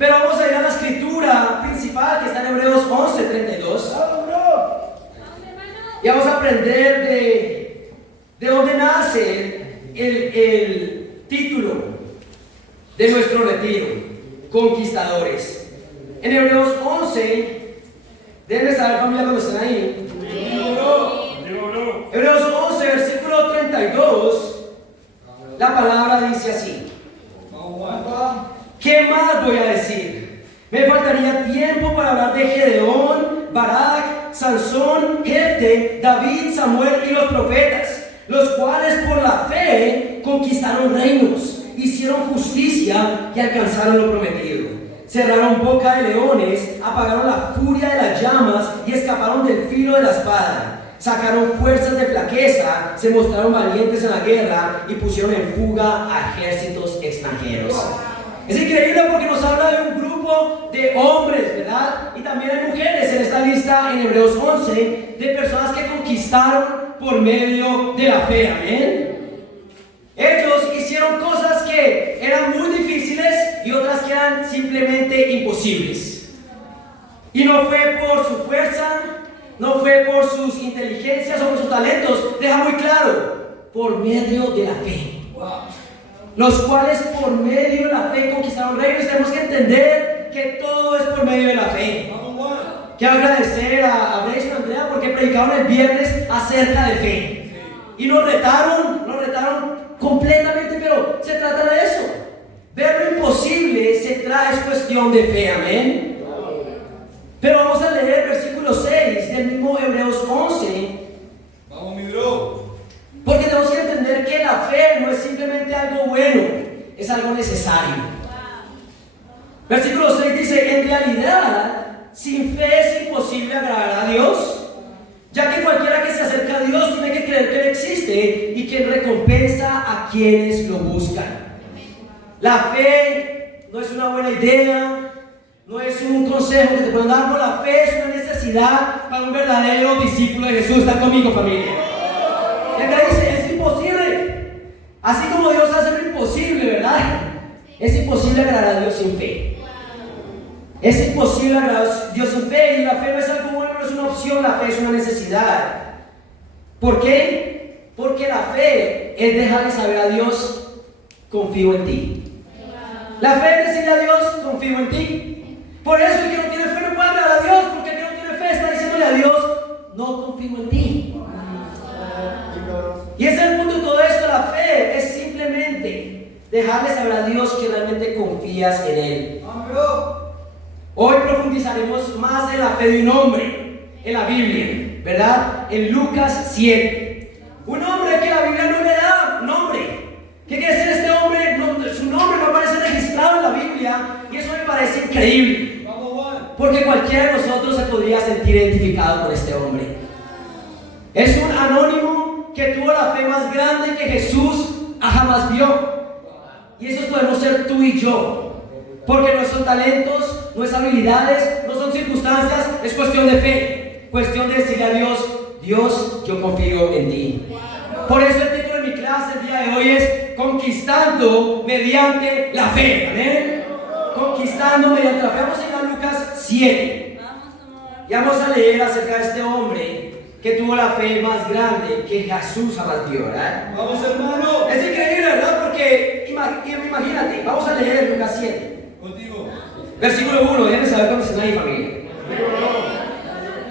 Pero vamos a ir a la escritura principal que está en Hebreos 11:32. Y vamos a aprender de dónde nace el título de nuestro retiro, Conquistadores. En Hebreos 11, deben saber, familia, cuando estén ahí. Hebreos 11, versículo 32, la palabra dice así: ¿qué más voy a decir? Me faltaría tiempo para hablar de Gedeón, Barak, Sansón, Jefte, David, Samuel y los profetas, los cuales por la fe conquistaron reinos, hicieron justicia y alcanzaron lo prometido. Cerraron boca de leones, apagaron la furia de las llamas y escaparon del filo de la espada. Sacaron fuerzas de flaqueza, se mostraron valientes en la guerra y pusieron en fuga a ejércitos extranjeros. Es increíble porque nos habla de un grupo de hombres, ¿verdad? Y también hay mujeres en esta lista en Hebreos 11 de personas que conquistaron por medio de la fe. Amén. Ellos hicieron cosas que eran muy difíciles y otras que eran simplemente imposibles. Y no fue por su fuerza, no fue por sus inteligencias o por sus talentos. Deja muy claro, por medio de la fe. Los cuales por medio de la fe conquistaron reinos. Tenemos que entender que todo es por medio de la fe. Quiero agradecer a Brace y a Andrea porque predicaron el viernes acerca de fe. Y nos retaron completamente, pero se trata de eso. Ver lo imposible es cuestión de fe, amén. Pero vamos a leer el versículo 6 del mismo Hebreos 11. Vamos, mi bro. Porque tenemos que entender que la fe no es simplemente algo bueno, es algo necesario. Versículo 6 dice: en realidad, sin fe es imposible agradar a Dios, ya que cualquiera que se acerca a Dios tiene que creer que Él existe y que Él recompensa a quienes lo buscan. La fe no es una buena idea, no es un consejo que te pueden dar, no, la fe es una necesidad para un verdadero discípulo de Jesús. ¿Están conmigo, familia? Y acá dice, es imposible. Así como Dios hace lo imposible, ¿verdad? Es imposible agradar a Dios sin fe. Es imposible agradar a Dios sin fe. Y la fe no es algo bueno, no es una opción, la fe es una necesidad. ¿Por qué? Porque la fe es dejarle saber a Dios: confío en ti. La fe es decirle a Dios: confío en ti. Por eso el que no tiene fe no puede agradar a Dios, porque el que no tiene fe está diciéndole a Dios: no confío en ti. Y ese es el punto de todo esto. La fe es simplemente dejarle saber a Dios que realmente confías en Él. Hoy profundizaremos más en la fe de un hombre en la Biblia, ¿verdad? En Lucas 7. Un hombre que la Biblia no le da nombre. ¿Qué quiere decir este hombre? No, su nombre no aparece registrado en la Biblia, y eso me parece increíble. Porque cualquiera de nosotros se podría sentir identificado con este hombre. Es un anónimo que tuvo la fe más grande que Jesús jamás vio. Y esos podemos ser tú y yo. Porque no son talentos, no es habilidades, no son circunstancias, es cuestión de fe. Cuestión de decirle a Dios: Dios, yo confío en ti. Por eso el título de mi clase el día de hoy es Conquistando mediante la fe. ¿Amén? Conquistando mediante la fe. Vamos a ir a Lucas 7. Y vamos a leer acerca de este hombre que tuvo la fe más grande que Jesús jamás vio, ¿verdad? Vamos, hermano. Es increíble, ¿verdad? Porque imagínate, vamos a leer Lucas 7. Contigo. Versículo 1, déjenme saber cuándo están ahí, familia.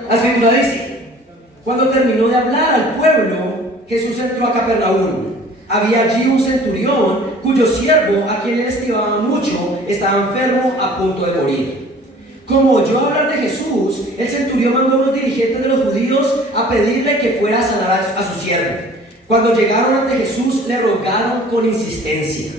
La escritura dice: cuando terminó de hablar al pueblo, Jesús entró a Capernaum. Había allí un centurión cuyo siervo, a quien él estimaba mucho, estaba enfermo a punto de morir. Como oyó hablar de Jesús, el centurión mandó a unos dirigentes de los judíos a pedirle que fuera a sanar a su siervo. Cuando llegaron ante Jesús, le rogaron con insistencia: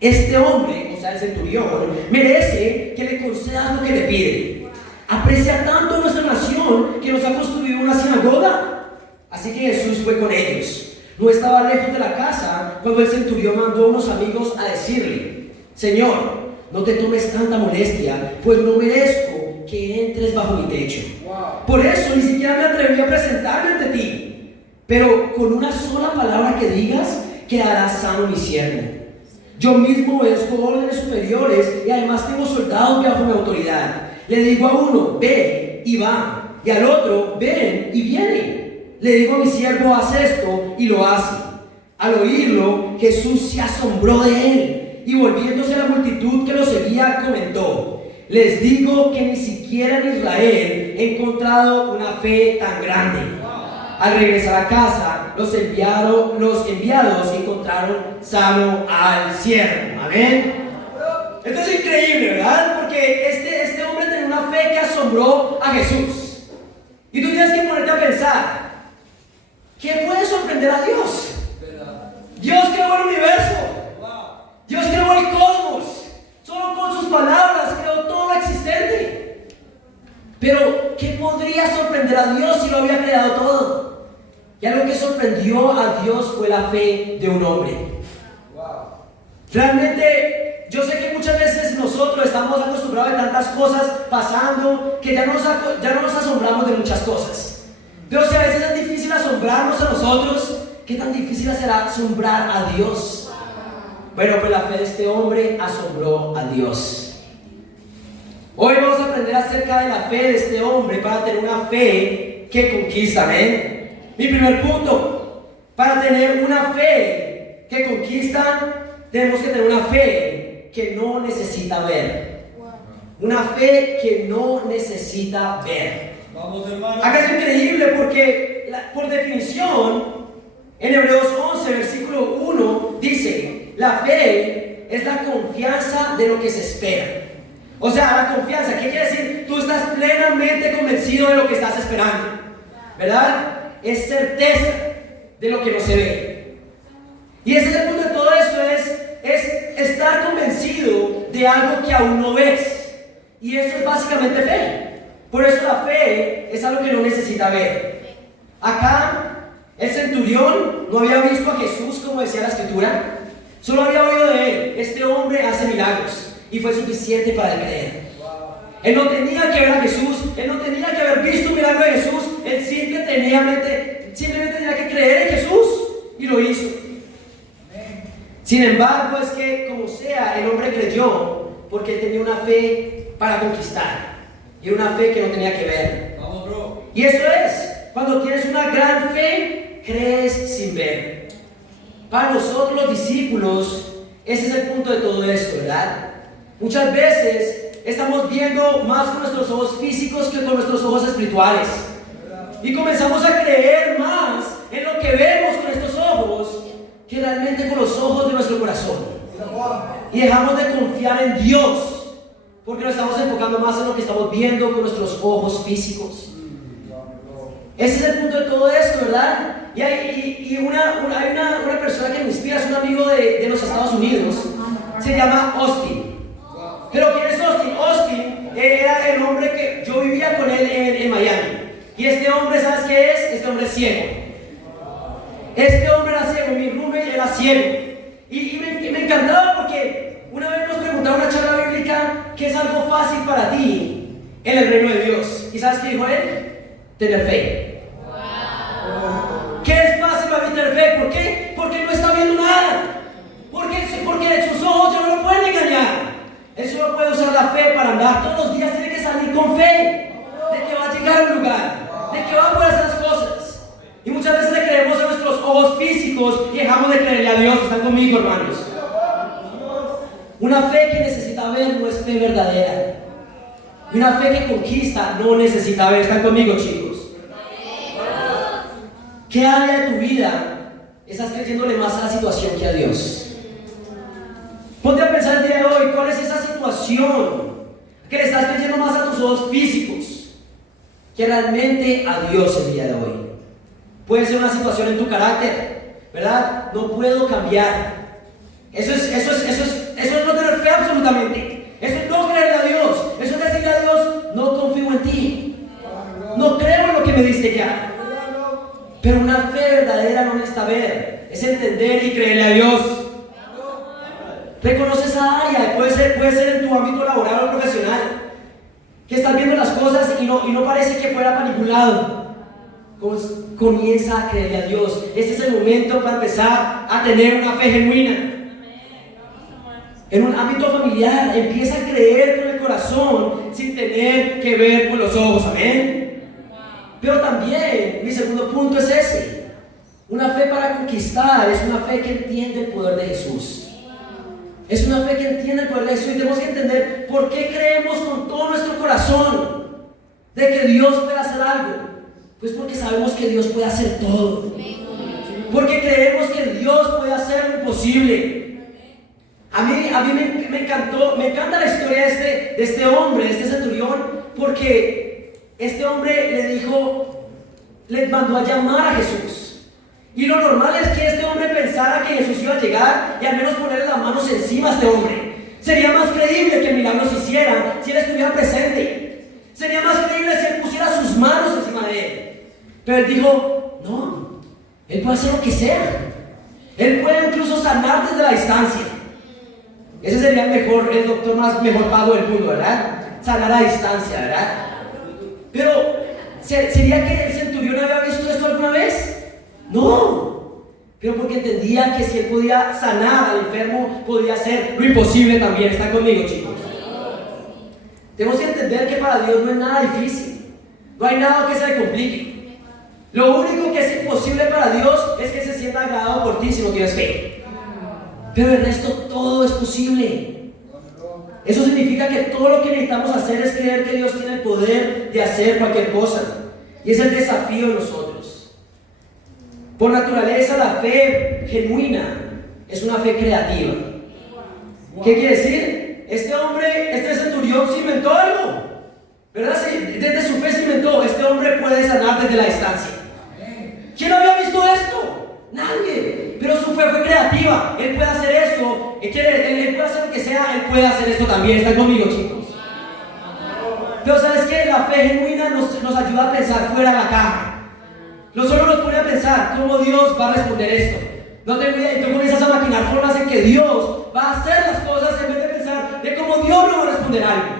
este hombre, o sea el centurión, merece que le concedas lo que le pide. Aprecia tanto a nuestra nación que nos ha construido una sinagoga. Así que Jesús fue con ellos. No estaba lejos de la casa cuando el centurión mandó a unos amigos a decirle: Señor, no te tomes tanta molestia, pues no merezco que entres bajo mi techo. Por eso ni siquiera me atreví a presentarme ante ti. Pero con una sola palabra que digas, quedará sano mi siervo. Yo mismo obedezco órdenes superiores y además tengo soldados bajo mi autoridad. Le digo a uno, ve y va, y al otro, ven y viene. Le digo a mi siervo, haz esto, y lo hace. Al oírlo, Jesús se asombró de él, y volviéndose a la multitud que lo seguía, comentó: les digo que ni siquiera en Israel he encontrado una fe tan grande. Al regresar a casa, los enviados encontraron sano al siervo. Amén. Esto es increíble, ¿verdad? Porque este hombre tenía una fe que asombró a Jesús. Y tú tienes que ponerte a pensar, ¿qué puede sorprender a Dios? Dios creó el universo. Dios creó el cosmos. Solo con sus palabras creó todo lo existente. Pero, ¿qué podría sorprender a Dios si lo había creado todo? Y algo que sorprendió a Dios fue la fe de un hombre. Realmente, yo sé que muchas veces nosotros estamos acostumbrados a tantas cosas pasando que ya no nos asombramos de muchas cosas. Pero si a veces es difícil asombrarnos a nosotros, ¿qué tan difícil será asombrar a Dios? Bueno, pues la fe de este hombre asombró a Dios. Hoy vamos a aprender acerca de la fe de este hombre para tener una fe que conquista. ¿Amén? Mi primer punto: para tener una fe que conquista, tenemos que tener una fe que no necesita ver. Una fe que no necesita ver. Vamos, hermano. Acá es increíble porque, por definición, en Hebreos 11, versículo 1, dice: la fe es la confianza de lo que se espera. O sea, la confianza, ¿qué quiere decir? Tú estás plenamente convencido de lo que estás esperando, ¿verdad? Es certeza de lo que no se ve. Y ese es el punto de todo esto, es estar convencido de algo que aún no ves. Y eso es básicamente fe. Por eso la fe es algo que no necesita ver. Acá el centurión no había visto a Jesús como decía la escritura, solo había oído de él. Este hombre hace milagros y fue suficiente para él creer. Él no tenía que ver a Jesús, él no tenía que haber visto un milagro de Jesús, él simplemente tenía que creer en Jesús y lo hizo. Sin embargo, es que como sea, el hombre creyó porque él tenía una fe para conquistar y una fe que no tenía que ver. Vamos, bro. Y eso es, cuando tienes una gran fe, crees sin ver. Para nosotros los discípulos, ese es el punto de todo esto, ¿verdad? Muchas veces estamos viendo más con nuestros ojos físicos que con nuestros ojos espirituales. Y comenzamos a creer más en lo que vemos con estos ojos que realmente con los ojos de nuestro corazón. Y dejamos de confiar en Dios porque nos estamos enfocando más en lo que estamos viendo con nuestros ojos físicos. Ese es el punto de todo esto, ¿verdad? Y hay una persona que me inspira, es un amigo de los Estados Unidos, se llama Austin. Pero ¿quién es Austin? Austin era el hombre que yo vivía con él en Miami. Y este hombre, ¿sabes qué es? Este hombre es ciego. Este hombre era ciego, mi roommate era ciego. Y me encantaba porque una vez nos preguntaron en una charla bíblica qué es algo fácil para ti en el reino de Dios. ¿Y sabes qué dijo él? Tener fe. ¿Qué es fácil para mí tener fe? ¿Por qué? Porque no está viendo nada. Porque sus ojos ya no lo pueden engañar. Él solo puede usar la fe para andar. Todos los días tiene que salir con fe de que va a llegar a un lugar, de que va a poder hacer las cosas. Y muchas veces le creemos a nuestros ojos físicos y dejamos de creerle a Dios. ¿Están conmigo, hermanos? Una fe que necesita ver no es fe verdadera. Y una fe que conquista no necesita ver. ¿Están conmigo, chicos? ¿Qué área de tu vida estás creyéndole más a la situación que a Dios? Ponte a pensar el día de hoy, ¿cuál es esa situación que le estás creyendo más a tus ojos físicos que realmente a Dios el día de hoy? Puede ser una situación en tu carácter, ¿verdad? No puedo cambiar. Eso es no tener fe absolutamente. Eso es no creerle a Dios. Eso es decirle a Dios, no confío en ti. No creo en lo que me diste ya. Pero una fe verdadera no necesita ver, es entender y creerle a Dios. Reconoce esa área, puede ser en tu ámbito laboral o profesional, que estás viendo las cosas y no parece que fuera para ningún lado. Comienza a creerle a Dios. Este es el momento para empezar a tener una fe genuina. En un ámbito familiar, empieza a creer con el corazón sin tener que ver con los ojos, amén. Pero también, mi segundo punto es ese. Una fe para conquistar es una fe que entiende el poder de Jesús. Es una fe que entiende el poder de Jesús y tenemos que entender por qué creemos con todo nuestro corazón de que Dios puede hacer algo. Pues porque sabemos que Dios puede hacer todo. Porque creemos que Dios puede hacer lo imposible. A mí me encanta la historia de este hombre, de este centurión, porque este hombre le mandó a llamar a Jesús. Y lo normal es que este hombre pensara que Jesús iba a llegar y al menos ponerle las manos encima a este hombre. Sería más creíble que milagros se hicieran si él estuviera presente. Sería más creíble si él pusiera sus manos encima de él. Pero él dijo, no, él puede hacer lo que sea. Él puede incluso sanar desde la distancia. Ese sería el doctor mejor pago del mundo, ¿verdad? Sanar a distancia, ¿verdad? Pero, ¿sería que el centurión había visto esto alguna vez? No, pero porque entendía que si él podía sanar al enfermo, podía hacer lo imposible también. ¿Están conmigo, chicos? Tenemos que entender que para Dios no es nada difícil. No hay nada que se le complique. Lo único que es imposible para Dios es que se sienta agradado por ti si no tienes fe. Pero el resto todo es posible. Eso significa que todo lo que necesitamos hacer es creer que Dios tiene el poder de hacer cualquier cosa. Y es el desafío de nosotros. Por naturaleza, la fe genuina es una fe creativa. ¿Qué quiere decir? Este centurión se inventó algo, ¿verdad? Desde su fe se inventó, este hombre puede sanar desde la distancia. ¿Quién había visto esto? Nadie. Pero su fe fue creativa. Él puede hacer esto, él puede hacer lo que sea, él puede hacer esto también. ¿Están conmigo, chicos? Pero ¿sabes qué? La fe genuina nos ayuda a pensar fuera de la caja. No solo nos pone a pensar cómo Dios va a responder esto. No tengo idea, y tú comienzas a maquinar formas en que Dios va a hacer las cosas en vez de pensar de cómo Dios no va a responder algo.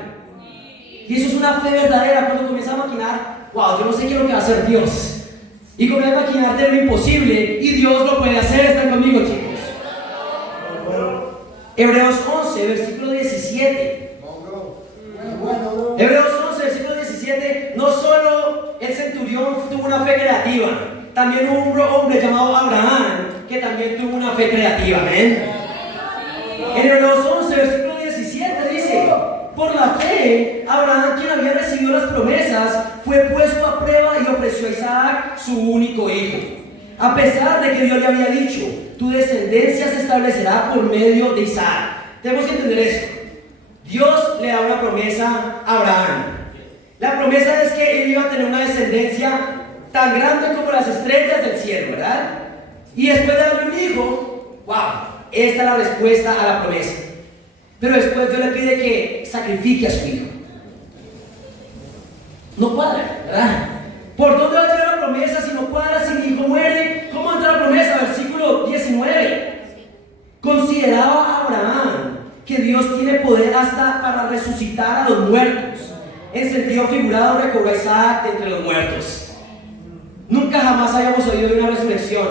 Y eso es una fe verdadera cuando comienzas a maquinar, wow, yo no sé qué es lo que va a hacer Dios. Y comienzas a imaginarte lo imposible y Dios lo puede hacer. ¿Están conmigo, chicos? Hebreos 11, versículo 17. Hebreos 11, versículo 17. No solo el centurión tuvo una fe creativa, también hubo un hombre llamado Abraham que también tuvo una fe creativa. Amén. En Hebreos 11, versículo 17 dice: por la fe, Abraham, quien había recibido las promesas, fue puesto a prueba y ofreció a Isaac, su único hijo. A pesar de que Dios le había dicho: tu descendencia se establecerá por medio de Isaac. Tenemos que entender esto. Dios le da una promesa a Abraham. La promesa es que él iba a tener una descendencia tan grande como las estrellas del cielo, ¿verdad? Y después de darle un hijo, wow, esta es la respuesta a la promesa. Pero después Dios le pide que sacrifique a su hijo. No cuadra, ¿verdad? ¿Por dónde va a llegar la promesa si no cuadra, si mi hijo muere? ¿Cómo entra la promesa? Versículo 19. Consideraba Abraham que Dios tiene poder hasta para resucitar a los muertos. En sentido figurado, recobró a Isaac de entre los muertos. Nunca jamás habíamos oído de una resurrección,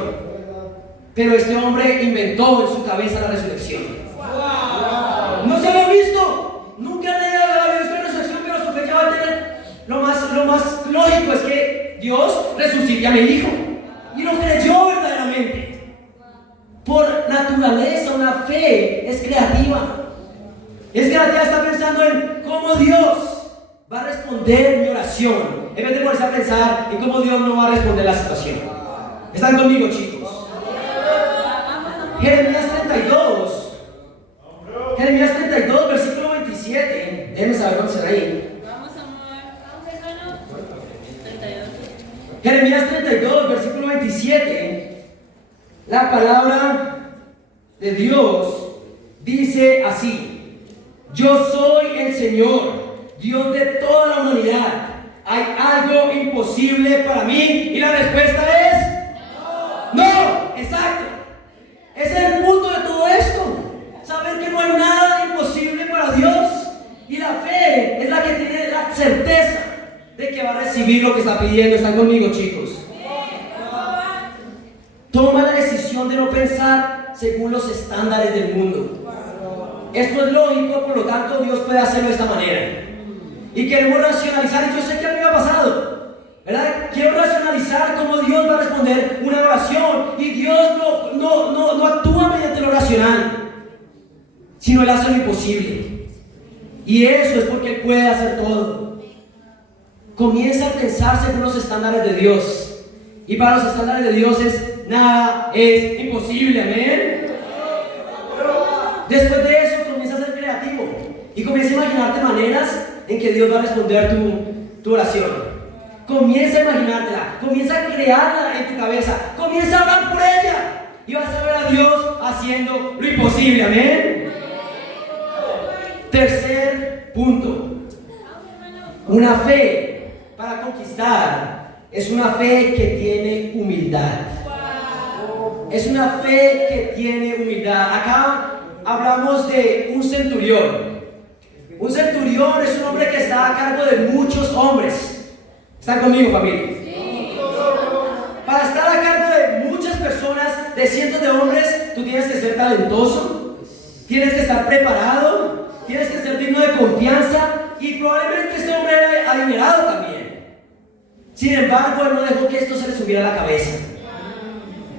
pero este hombre inventó en su cabeza la resurrección. No se había visto, nunca nadie había visto la resurrección, pero su fe ya va a tener. Lo más lógico es que Dios resucite a mi hijo. Y lo creyó verdaderamente. Por naturaleza, una fe es creativa. Es creativa, está pensando en cómo Dios va a responder mi oración, en vez de ponerse a pensar en cómo Dios no va a responder la situación. ¿Están conmigo, chicos? Jeremías 32, versículo 27. Déjenme saber dónde será ahí. Jeremías 32, versículo 27. La palabra de Dios dice así: yo soy el Señor, Dios de toda la humanidad. ¿Hay algo imposible para mí? Y la respuesta es no. Exacto. Ese es el punto de todo esto. Saber que no hay nada imposible para Dios. Y la fe es la que tiene la certeza de que va a recibir lo que está pidiendo. ¿Están conmigo, chicos? Toma la decisión de no pensar según los estándares del mundo. Esto es lógico, por lo tanto Dios puede hacerlo de esta manera. Y queremos racionalizar, y yo sé que a mí me ha pasado, ¿verdad? Quiero racionalizar cómo Dios va a responder una oración, y Dios no actúa mediante lo racional, sino Él hace lo imposible. Y eso es porque Él puede hacer todo. Comienza a pensar según los estándares de Dios, y para los estándares de Dios nada es imposible, amén. Después de eso comienza a ser creativo y comienza a imaginarte maneras en que Dios va a responder tu oración. Comienza a imaginártela, comienza a crearla en tu cabeza, comienza a orar por ella y vas a ver a Dios haciendo lo imposible, amén. Tercer punto, una fe para conquistar es una fe que tiene humildad. Es una fe que tiene humildad. Acá hablamos de un centurión. Un centurión es un hombre que está a cargo de muchos hombres. ¿Están conmigo, familia? Sí. Para estar a cargo de muchas personas, de cientos de hombres, tú tienes que ser talentoso, tienes que estar preparado, tienes que ser digno de confianza, y probablemente este hombre era adinerado también. Sin embargo, él no dejó que esto se le subiera a la cabeza.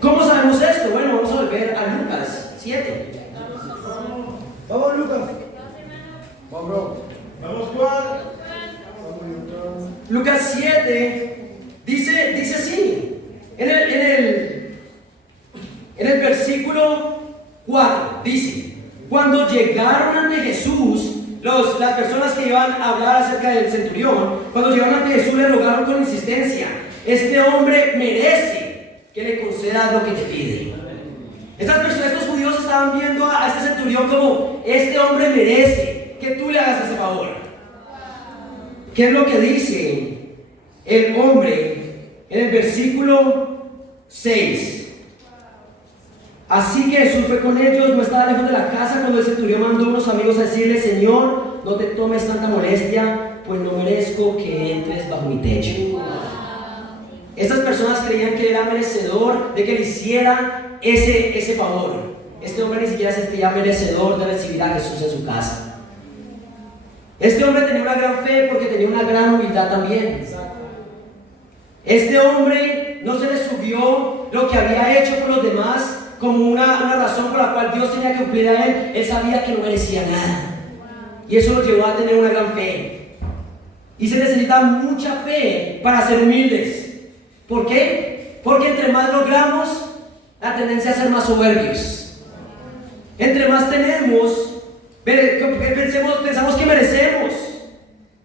¿Cómo sabemos esto? Bueno, vamos a volver a Lucas 7. Vamos, Lucas. Vamos, Juan. Lucas 7 dice así, en el versículo 4, dice: cuando llegaron ante Jesús, las personas que iban a hablar acerca del centurión, cuando llegaron ante Jesús le rogaron con insistencia: este hombre merece que le concedas lo que te pide. Estos judíos estaban viendo a este centurión como: este hombre merece que tú le hagas ese favor. ¿Qué es lo que dice el hombre en el versículo 6? Así que Jesús fue con ellos, no estaba lejos de la casa cuando el centurión mandó a unos amigos a decirle: Señor, no te tomes tanta molestia, pues no merezco que entres bajo mi techo. Estas personas creían que era merecedor de que le hiciera ese favor. Este hombre ni siquiera se sentía merecedor de recibir a Jesús en su casa. Este hombre tenía una gran fe porque tenía una gran humildad también. Este hombre no se le subió lo que había hecho por los demás como una razón por la cual Dios tenía que cumplir a él. Él sabía que no merecía nada, y eso lo llevó a tener una gran fe. Y se necesita mucha fe para ser humildes. ¿Por qué? Porque entre más logramos, la tendencia a ser más soberbios. Entre más tenemos, pensamos que merecemos.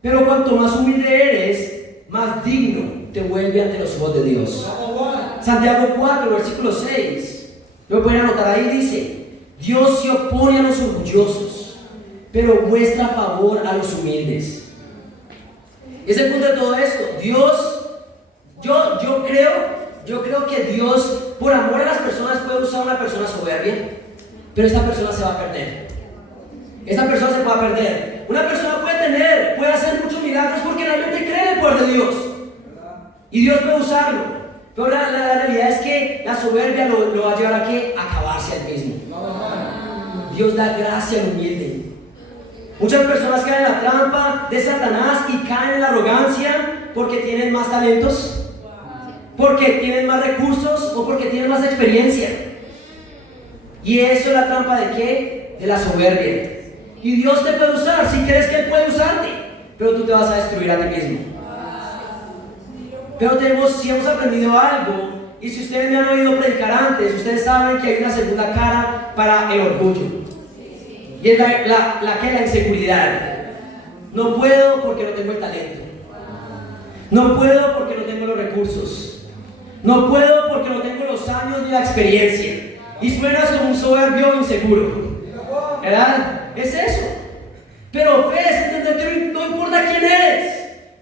Pero cuanto más humilde eres, más digno te vuelve ante los ojos de Dios. Santiago 4, versículo 6. Lo pueden anotar ahí, dice: Dios se opone a los orgullosos, pero muestra favor a los humildes. Es el punto de todo esto. Dios, yo creo que Dios, por amor a las personas, puede usar a una persona soberbia, pero esta persona se va a perder. Esta persona se va a perder. Una persona puede hacer muchos milagros porque realmente cree en el poder de Dios, y Dios puede usarlo. Pero la realidad es que la soberbia lo va a llevar a ¿qué? A acabarse al mismo. Dios da gracia al humilde. Muchas personas caen en la trampa de Satanás y caen en la arrogancia porque tienen más talentos, porque tienen más recursos o porque tienen más experiencia. Y eso es la trampa ¿de qué? De la soberbia. Y Dios te puede usar si crees que Él puede usarte, pero tú te vas a destruir a ti mismo. Pero si hemos aprendido algo, y si ustedes me han oído predicar antes, ustedes saben que hay una segunda cara para el orgullo, y es la inseguridad. No puedo porque no tengo el talento, no puedo porque no tengo los recursos, no puedo porque no tengo los años ni la experiencia. Y suenas como un soberbio inseguro, ¿verdad? Es eso. Pero fe es entender que no importa quién eres,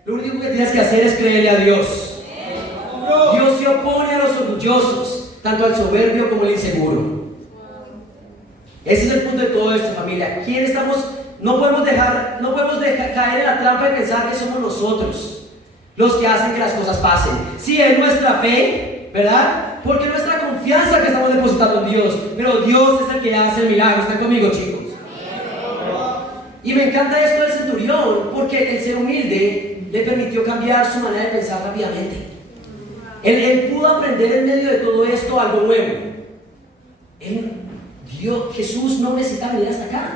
lo único que tienes que hacer es creerle a Dios. Dios se opone a los orgullosos, tanto al soberbio como al inseguro. Ese es el punto de todo esto, familia. ¿Quién estamos? No podemos dejar caer en la trampa de pensar que somos nosotros los que hacen que las cosas pasen. Sí, es nuestra fe, ¿verdad? Porque es nuestra confianza que estamos depositando en Dios. Pero Dios es el que hace el milagro. ¿Están conmigo, chicos? Y me encanta esto del centurión, porque el ser humilde le permitió cambiar su manera de pensar rápidamente. Él pudo aprender en medio de todo esto algo nuevo. Jesús no necesita venir hasta acá.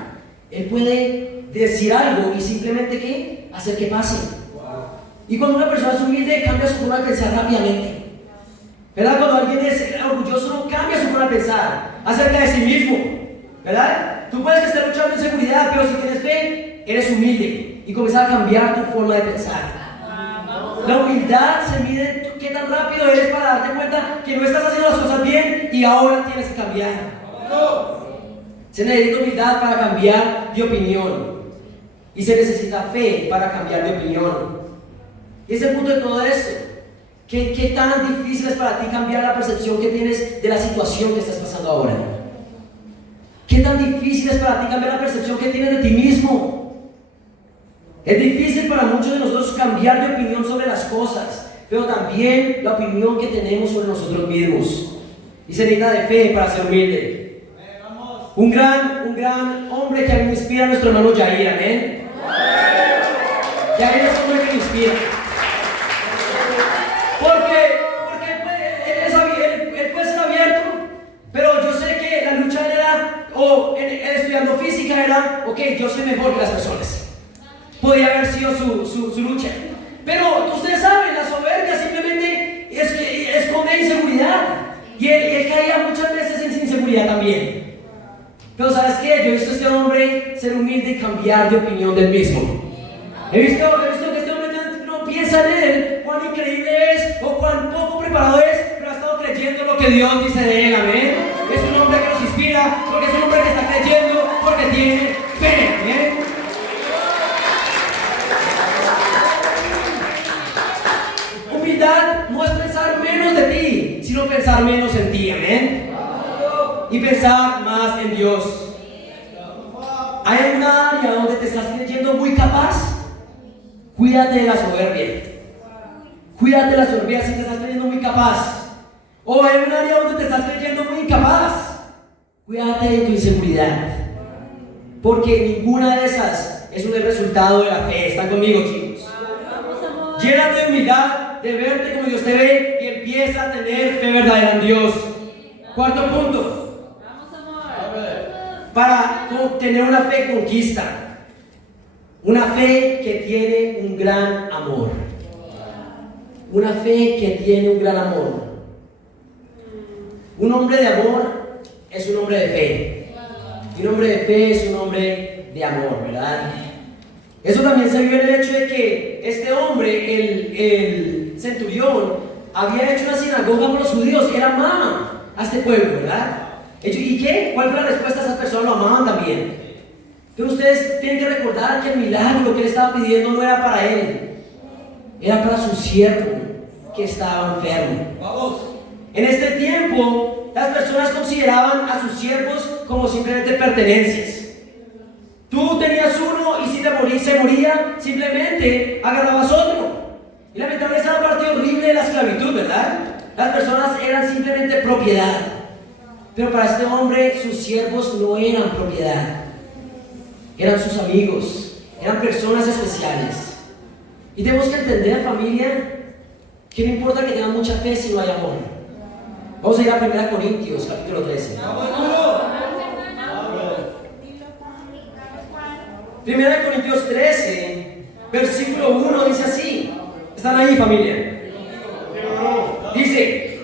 Él puede decir algo y simplemente ¿qué? Hacer que pase. Y cuando una persona es humilde, cambia su forma de pensar rápidamente. ¿Verdad? Cuando alguien es orgulloso, no cambia su forma de pensar acerca de sí mismo. ¿Verdad? Tú puedes estar luchando en seguridad, pero si tienes fe, eres humilde y comienzas a cambiar tu forma de pensar. La humildad se mide en qué tan rápido eres para darte cuenta que no estás haciendo las cosas bien y ahora tienes que cambiar. Se necesita humildad para cambiar de opinión y se necesita fe para cambiar de opinión. Y ese es el punto de todo esto. ¿Qué tan difícil es para ti cambiar la percepción que tienes de la situación que estás pasando ahora? ¿Qué tan difícil es para ti cambiar la percepción que tienes de ti mismo? Es difícil para muchos de nosotros cambiar de opinión sobre las cosas, pero también la opinión que tenemos sobre nosotros mismos. Y se necesita de fe para ser humilde. Un gran hombre que a mí me inspira, nuestro hermano Jair, amén. Jair es un hombre que me inspira. Porque él puede ser abierto, pero yo sé que la lucha de él era, él estudiando física era, ok, yo soy mejor que las personas. Podría haber sido su lucha. Pero ustedes saben, la soberbia simplemente esconde inseguridad. Y él caía muchas veces en inseguridad también. Pero ¿sabes qué? Yo he visto a este hombre ser humilde y cambiar de opinión del mismo. He visto que este hombre no piensa en él, cuán increíble es o cuán poco preparado es, pero ha estado creyendo lo que Dios dice de él, amén. Es un hombre que nos inspira, porque es un hombre que está creyendo, porque tiene fe, amén. Humildad no es pensar menos de ti, sino pensar menos en ti, amén. Y pensar más en Dios. Hay una área donde te estás creyendo muy capaz. Cuídate de la soberbia. Cuídate de la soberbia si te estás creyendo muy capaz. O hay un área donde te estás creyendo muy incapaz. Cuídate de tu inseguridad. Porque ninguna de esas es un resultado de la fe. ¿Están conmigo, chicos? Llénate de humildad, de verte como Dios te ve y empieza a tener fe verdadera en Dios. Cuarto punto. Para tener una fe conquista. Una fe que tiene un gran amor. Una fe que tiene un gran amor. Un hombre de amor es un hombre de fe. Y un hombre de fe es un hombre de amor, ¿verdad? Eso también se vio en el hecho de que este hombre, el centurión, había hecho una sinagoga por los judíos. Él amaba a este pueblo, ¿verdad? ¿Y qué? ¿Cuál fue la respuesta? Esas personas lo amaban también. Pero ustedes tienen que recordar que el milagro que él estaba pidiendo no era para él, era para su siervo que estaba enfermo. Vamos. En este tiempo, las personas consideraban a sus siervos como simplemente pertenencias. Tú tenías uno y si se moría, simplemente agarrabas otro. Y lamentablemente esa era la parte horrible de la esclavitud, ¿verdad? Las personas eran simplemente propiedad. Pero para este hombre, sus siervos no eran propiedad. Eran sus amigos, eran personas especiales. Y tenemos que entender, familia, que no importa que tengan mucha fe si no hay amor. Vamos a ir a 1 Corintios, capítulo 13. 1 Corintios 13, versículo 1 dice así. ¿Están ahí, familia? Dice: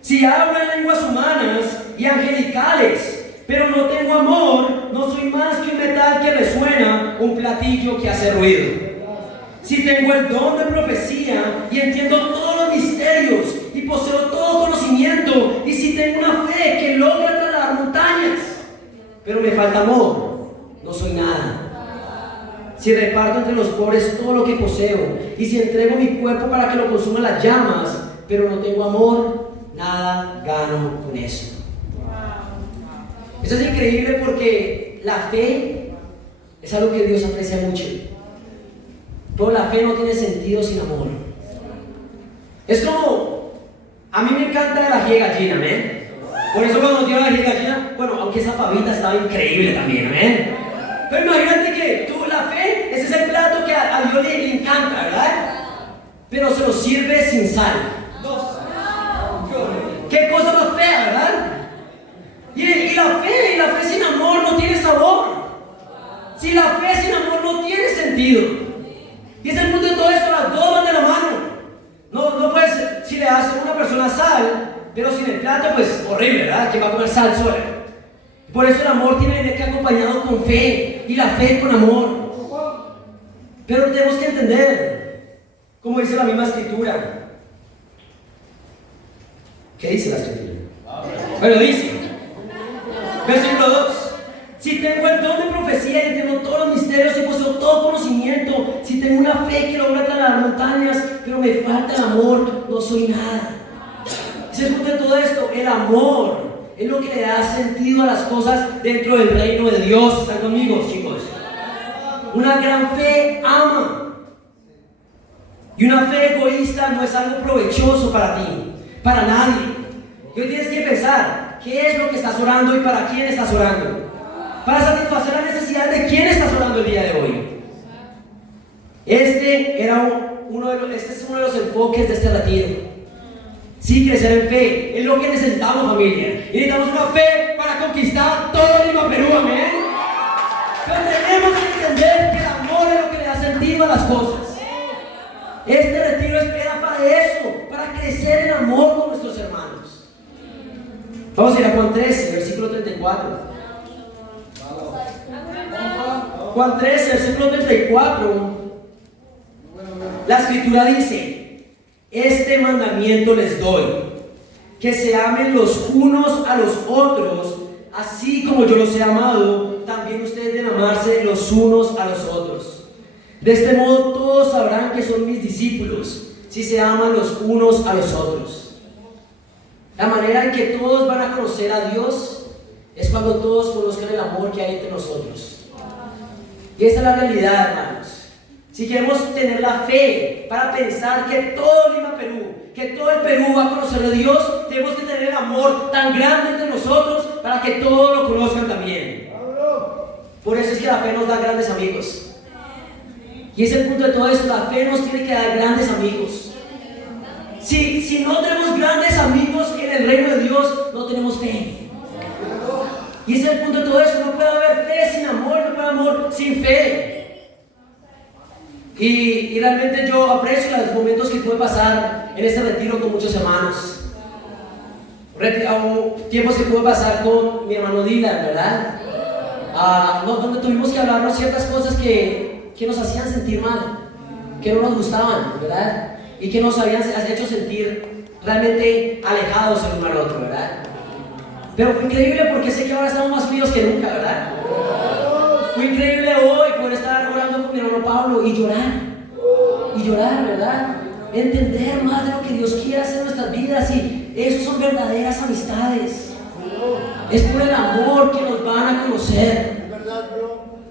si hablo en lenguas humanas y angelicales, pero no tengo amor, no soy más que un metal que resuena, un platillo que hace ruido. Si tengo el don de profecía y entiendo todos los misterios y poseo todo conocimiento, y si tengo una fe que logra trasladar montañas, pero me falta amor, no soy nada. Si reparto entre los pobres todo lo que poseo, y si entrego mi cuerpo para que lo consuman las llamas, pero no tengo amor, nada gano con eso. Eso es increíble porque la fe es algo que Dios aprecia mucho. Pero la fe no tiene sentido sin amor. Es como, a mí me encanta el ají de gallina, ¿amén? Por eso cuando nos dieron el ají de gallina, bueno, aunque esa pavita estaba increíble también, ¿amén? Pero imagínate que la fe es ese plato que a Dios le encanta, ¿verdad? Pero se lo sirve sin sal. Qué cosa más fea, ¿verdad? Y la fe sin amor no tiene sabor. Si la fe sin amor no tiene sentido. Y es el punto de todo esto, las dos van de la mano. No puedes, si le das a una persona sal, pero sin el plato, pues horrible, ¿verdad? Que va a comer sal sola. Por eso el amor tiene que ir acompañado con fe, y la fe con amor. Pero tenemos que entender, como dice la misma escritura. ¿Qué dice la escritura? Bueno, dice, versículo 2. Si tengo el don de profecía y entiendo todos los misterios y poseo todo conocimiento, si tengo una fe que logra trasladar montañas, pero me falta el amor, no soy nada. Se escucha todo esto, el amor es lo que le da sentido a las cosas dentro del reino de Dios. ¿Están conmigo, chicos? Una gran fe ama. Y una fe egoísta no es algo provechoso para ti, para nadie. Y hoy tienes que pensar, ¿qué es lo que estás orando y para quién estás orando? Para satisfacer las necesidades de quién estás orando el día de hoy. Este es uno de los enfoques de este retiro. Sí, crecer en fe es lo que necesitamos, familia. Y necesitamos una fe para conquistar todo Lima, Perú, amén. Pero tenemos que entender que el amor es lo que le da sentido a las cosas. Este retiro espera para eso, para crecer en amor con nuestros hermanos. Vamos a ir a Juan 13, versículo 34. Juan 13, versículo 34. La escritura dice: este mandamiento les doy, que se amen los unos a los otros, así como yo los he amado, también ustedes deben amarse los unos a los otros. De este modo todos sabrán que son mis discípulos, si se aman los unos a los otros. La manera en que todos van a conocer a Dios es cuando todos conozcan el amor que hay entre nosotros. Y esa es la realidad, hermanos. Si queremos tener la fe para pensar que todo Lima, Perú, que todo el Perú va a conocer a Dios, tenemos que tener el amor tan grande entre nosotros para que todos lo conozcan también. Por eso es que la fe nos da grandes amigos. Y ese es el punto de todo esto, la fe nos tiene que dar grandes amigos. Si no tenemos grandes amigos en el reino de Dios, no tenemos fe. Y ese es el punto de todo esto, no puede haber fe sin amor, no puede haber amor sin fe. Y realmente yo aprecio los momentos que pude pasar en este retiro con muchos hermanos. Tiempos que pude pasar con mi hermano Dylan, ¿verdad? Donde tuvimos que hablarnos ciertas cosas que nos hacían sentir mal, que no nos gustaban, ¿verdad? Y que nos habían hecho sentir realmente alejados el uno al otro, ¿verdad? Pero fue increíble porque sé que ahora estamos más unidos que nunca, ¿verdad? Fue increíble hoy poder estar orando con mi hermano Pablo y llorar, ¿verdad? Entender más de lo que Dios quiere hacer en nuestras vidas, y eso son verdaderas amistades. Es por el amor que nos van a conocer.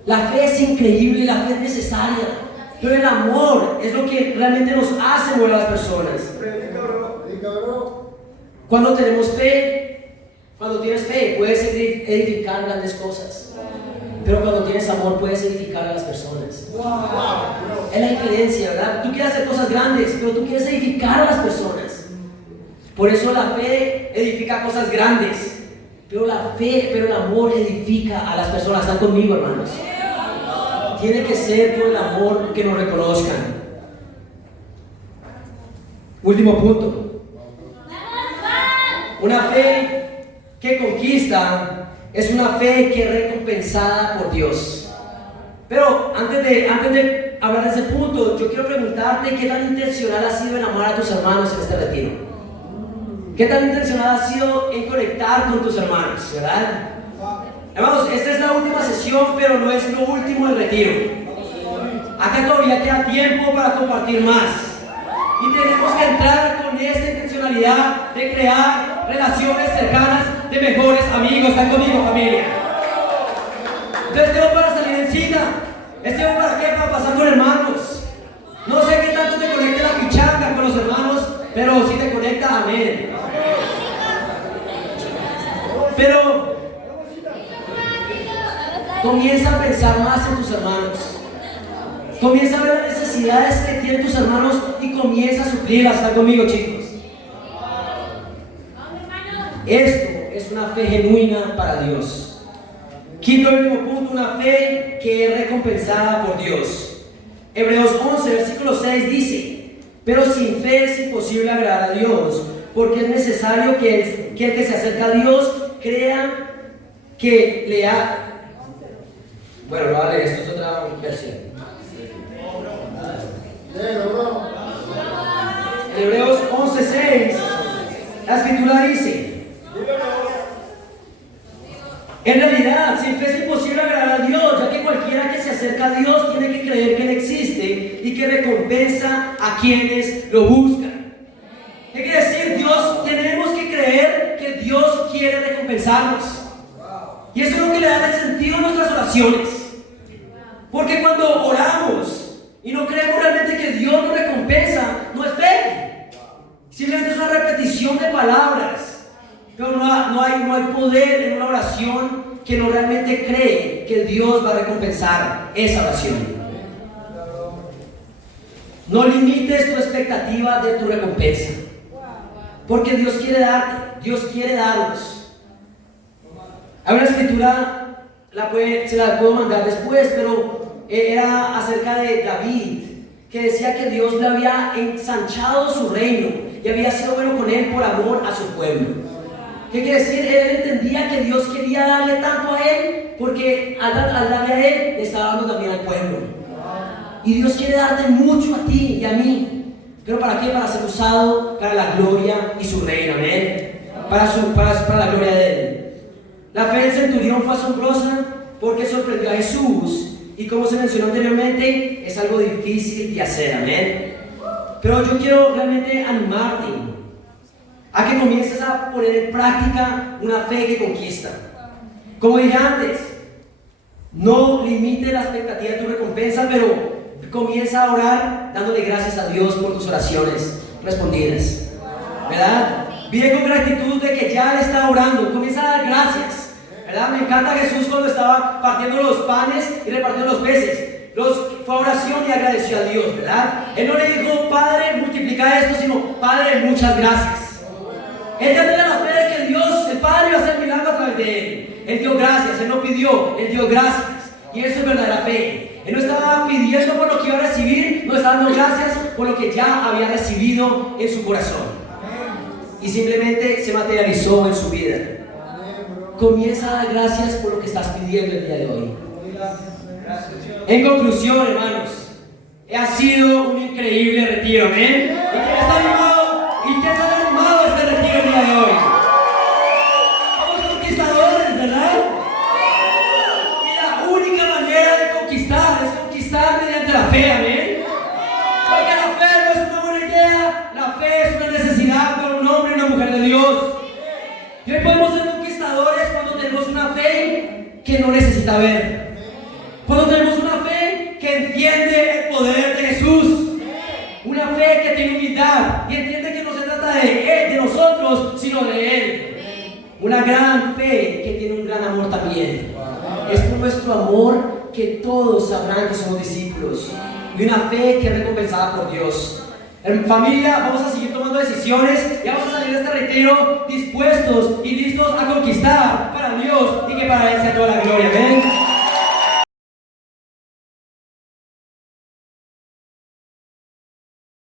La fe es increíble, la fe es necesaria, pero el amor es lo que realmente nos hace mover a las personas. Cuando tenemos fe, cuando tienes fe, puedes edificar grandes cosas. Pero cuando tienes amor, puedes edificar a las personas. Es la diferencia, ¿verdad? Tú quieres hacer cosas grandes, pero tú quieres edificar a las personas. Por eso la fe edifica cosas grandes. Pero el amor edifica a las personas. ¿Están conmigo, hermanos? Tiene que ser por el amor que nos reconozcan. Último punto. Una fe que conquista es una fe que es recompensada por Dios. Pero antes de hablar de ese punto, yo quiero preguntarte qué tan intencional has sido en amar a tus hermanos en este retiro. ¿Qué tan intencional has sido en conectar con tus hermanos, verdad? Hermanos, esta es la última sesión, pero no es lo último del retiro. Acá todavía queda tiempo para compartir más. Y tenemos que entrar con esta intencionalidad de crear relaciones cercanas de mejores amigos. ¿Están conmigo, familia? Entonces tengo para salir en cita. ¿Tengo para qué? Para pasar con hermanos. No sé qué tanto te conecte la pichanga con los hermanos, pero si te conecta, amén. Comienza a pensar más en tus hermanos. Comienza a ver las necesidades que tienen tus hermanos y comienza a suplirlas. ¿Están conmigo, chicos? Esto es una fe genuina para Dios. Quinto y último punto, una fe que es recompensada por Dios. Hebreos 11, versículo 6 dice: pero sin fe es imposible agradar a Dios, porque es necesario que el que se acerca a Dios crea que le ha... Bueno, no vale, esto es otra versión. En Hebreos 11:6, la escritura dice: en realidad, sin fe es imposible agradar a Dios, ya que cualquiera que se acerca a Dios tiene que creer que Él existe y que recompensa a quienes lo buscan. ¿Qué quiere decir? Tenemos que creer que Dios quiere recompensarnos. Y eso es lo que le da el sentido a nuestras oraciones. Porque cuando oramos y no creemos realmente que Dios nos recompensa, no es fe. Simplemente es una repetición de palabras. Pero no hay poder en una oración que no realmente cree que Dios va a recompensar esa oración. No limites tu expectativa de tu recompensa. Porque Dios quiere darte, Dios quiere darnos. Hay una escritura, se la puedo mandar después, pero era acerca de David, que decía que Dios le había ensanchado su reino y había sido bueno con él por amor a su pueblo. ¿Qué quiere decir? Él entendía que Dios quería darle tanto a él, porque al darle a él, le estaba dando también al pueblo. Y Dios quiere darte mucho a ti y a mí. ¿Pero para qué? Para ser usado para la gloria y su reino, amén. Para la gloria de Él. La fe del centurión fue asombrosa porque sorprendió a Jesús. Y como se mencionó anteriormente, es algo difícil de hacer, amén. Pero yo quiero realmente animarte a que comiences a poner en práctica una fe que conquista. Como dije antes, no limites la expectativa de tu recompensa, pero comienza a orar dándole gracias a Dios por tus oraciones respondidas, ¿verdad? Vive con gratitud de que ya le está orando. Comienza a dar gracias, ¿verdad? Me encanta Jesús cuando estaba partiendo los panes y repartiendo los peces. Fue a oración y agradeció a Dios, ¿verdad? Él no le dijo: Padre, multiplica esto, sino: Padre, muchas gracias. Él ya tenía la fe de que Dios, el Padre, iba a hacer milagro a través de él. Él dio gracias, él no pidió, él dio gracias. Y eso es verdadera fe. Él no estaba pidiendo por lo que iba a recibir, no estaba dando gracias por lo que ya había recibido en su corazón. Y simplemente se materializó en su vida. Comienza a dar gracias por lo que estás pidiendo el día de hoy. En conclusión, hermanos, ha sido un increíble retiro, amén. ¿Y quién está animado? ¿Y quién está animado a este retiro el día de hoy? Somos conquistadores, ¿verdad? Es conquistar mediante la fe, amén. Porque la fe no es una buena idea, la fe es una necesidad para un hombre y una mujer de Dios. Y hoy podemos ser conquistadores cuando tenemos una fe que no necesita ver, cuando tenemos una fe que entiende el poder de Jesús, una fe que tiene humildad y entiende que no se trata de Él, de nosotros, sino de Él. Una gran fe que tiene un gran amor también. Es por nuestro amor que todos sabrán que somos discípulos, y una fe que es recompensada por Dios. En familia, vamos a seguir tomando decisiones y vamos a salir de este retiro dispuestos y listos a conquistar para Dios y que para Él sea toda la gloria, amén.